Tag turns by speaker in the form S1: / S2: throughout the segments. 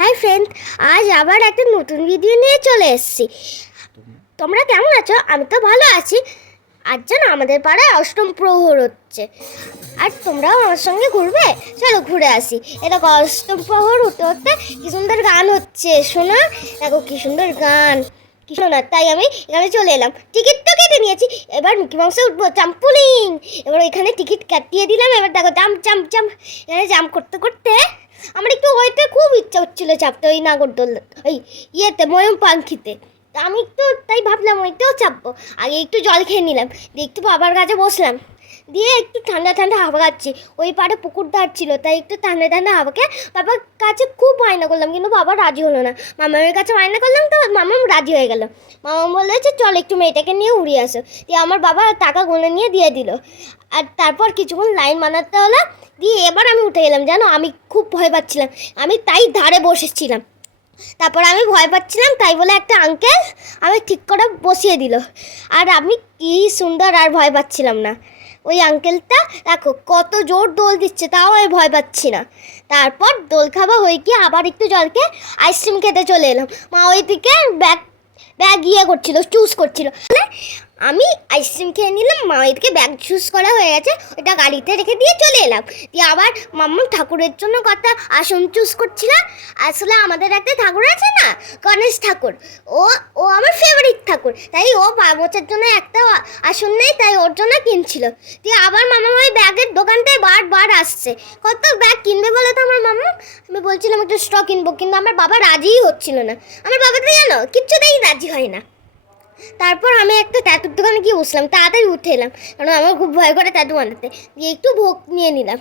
S1: Hi friend আজ আবার একটা নতুন ভিডিও নিয়ে চলে এসেছি। তোমরা কেমন আছো? আমি তো ভালো আছি। আজ যেন আমাদের পাড়ায় অষ্টম প্রহর হচ্ছে। আর তোমরাও আমার সঙ্গে ঘুরবে? চলো ঘুরে আসি। এটা অষ্টম প্রহর হতে হতে কি সুন্দর গান হচ্ছে। শোনা? দেখো কি সুন্দর গান। কি শোনা? তাই আমি এখানে চলে এলাম। টিকিট তো কেটে নিয়েছি। এবার মিকি মাংসে উঠবো। চাম্পুলিং এবার এখানে টিকিট কাটিয়ে দিলাম। এবার দেখো, জাম্প জাম জাম্প। এখানে জাম্প করতে করতে আমার একটু হইতে খুব ইচ্ছা হচ্ছিল চাপতে ওই নাগরদোল, ওই ইয়েতে ময়ম পাঙ্খিতে আমি একটু তাই ভাবলাম ওইটাও চাপবো। আগে একটু জল খেয়ে নিলাম, দিয়ে একটু বাবার কাছে বসলাম। দিয়ে একটু ঠান্ডা ঠান্ডা হাওয়া খাচ্ছি। ওই পাড়ে পুকুর ধার ছিল, তাই একটু ঠান্ডা ঠান্ডা হাওয়াকে বাবার কাছে খুব বায়না করলাম, কিন্তু বাবা রাজি হলো না। মামার কাছে বায়না করলাম তো মামাম রাজি হয়ে গেল। মামা বলল যে চল একটু মেয়েটাকে নিয়ে উড়িয়ে আসো। দিয়ে আমার বাবা টাকা গুনে নিয়ে দিয়ে দিল। আর তারপর কিছুক্ষণ লাইন বানাতে হলো, দিয়ে এবার আমি উঠে গেলাম, জানো? আমি খুব ভয় পাচ্ছিলাম। আমি তাই ধারে বসেছিলাম। তারপর আমি ভয় পাচ্ছিলাম, তাই বলে একটা আঙ্কেল আমি ঠিক করে বসিয়ে দিল। আর আমি কি সুন্দর আর ভয় পাচ্ছিলাম না। ওই আঙ্কেলটা দেখো কত জোর দোল দিচ্ছে, তাও আমি ভয় পাচ্ছি না। তারপর দোল খাওয়া হয়ে গিয়ে আবার একটু জলকে আইসক্রিম খেতে চলে এলাম। মা ওই দিকে ব্যাগ ব্যাগ ইয়ে করছিল চুজ করছিল। আমি আইসক্রিম খেয়ে নিলাম মা এদিকে ব্যাগ চুজ করা হয়ে গেছে, ওটা গাড়িতে রেখে দিয়ে চলে এলাম। দিয়ে আবার মাম্মা ঠাকুরের জন্য কথা আসন চুজ করছিলাম। আসলে আমাদের একটা ঠাকুর আছে না, গণেশ ঠাকুর, ও ও আমার ফেভারিট ঠাকুর। তাই ও বাবচার জন্য একটা আসন নেই তাই ওর জন্য কিনছিল। দিয়ে আবার মামা ওই ব্যাগের দোকানটায় বারবার আসছে। কত ব্যাগ কিনবে বলে তো আমার মামা আমি বলছিলাম, একটু স্ট্র কিনবো। কিন্তু আমার বাবা রাজিই হচ্ছিল না। আমার বাবা তো জানো, কিচ্ছুতেই রাজি হয় না। তারপর আমি একটা ট্যাটুর দোকানে গিয়ে বসলাম, তাড়াতাড়ি উঠে এলাম, কারণ আমার খুব ভয় করে ট্যাটু বানাতে। দিয়ে একটু ভোগ নিয়ে নিলাম।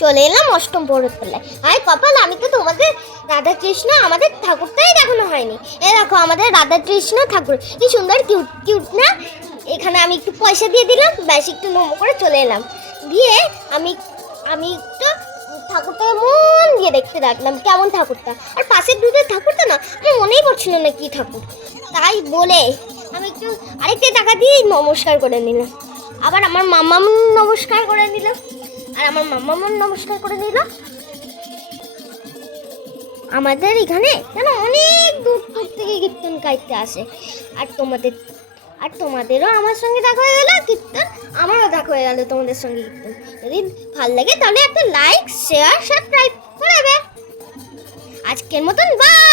S1: চলে এলাম অষ্টম পৌরত তলায় আয় কপাল, আমি তো তোমাদের রাধা কৃষ্ণ আমাদের ঠাকুরটাই দেখানো হয়নি। এ দেখো, আমাদের রাধা কৃষ্ণ ঠাকুর। কি সুন্দর কিউট কিউট না? এখানে আমি একটু পয়সা দিয়ে দিলাম, ব্যাস একটু নমো করে চলে এলাম। দিয়ে আমি আমি একটু ঠাকুরটাকে মন দিয়ে দেখতে লাগলাম, কেমন ঠাকুরটা? আর পাশের দুধের ঠাকুরটা না, আমার মনেই পড়ছিল না কি ঠাকুর। তাই বলে আমি একটু আরেকটা টাকা দিয়ে নমস্কার করে নিলাম। আবার আমার মামাম নমস্কার করে নিলাম। আর আমার মামাম নমস্কার করে নিল আমাদের এখানে কেন অনেক দূর দূর থেকে কীর্তন গাইতে আসে। আর তোমাদের, আর তোমাদেরও আমার সঙ্গে দেখা হয়ে গেল, কীর্তন আমারও দেখা হয়ে গেল তোমাদের সঙ্গে কীর্তন। যদি ভালো লাগে তাহলে একটা লাইক শেয়ার সাবস্ক্রাইব করে আজকের মতন বাই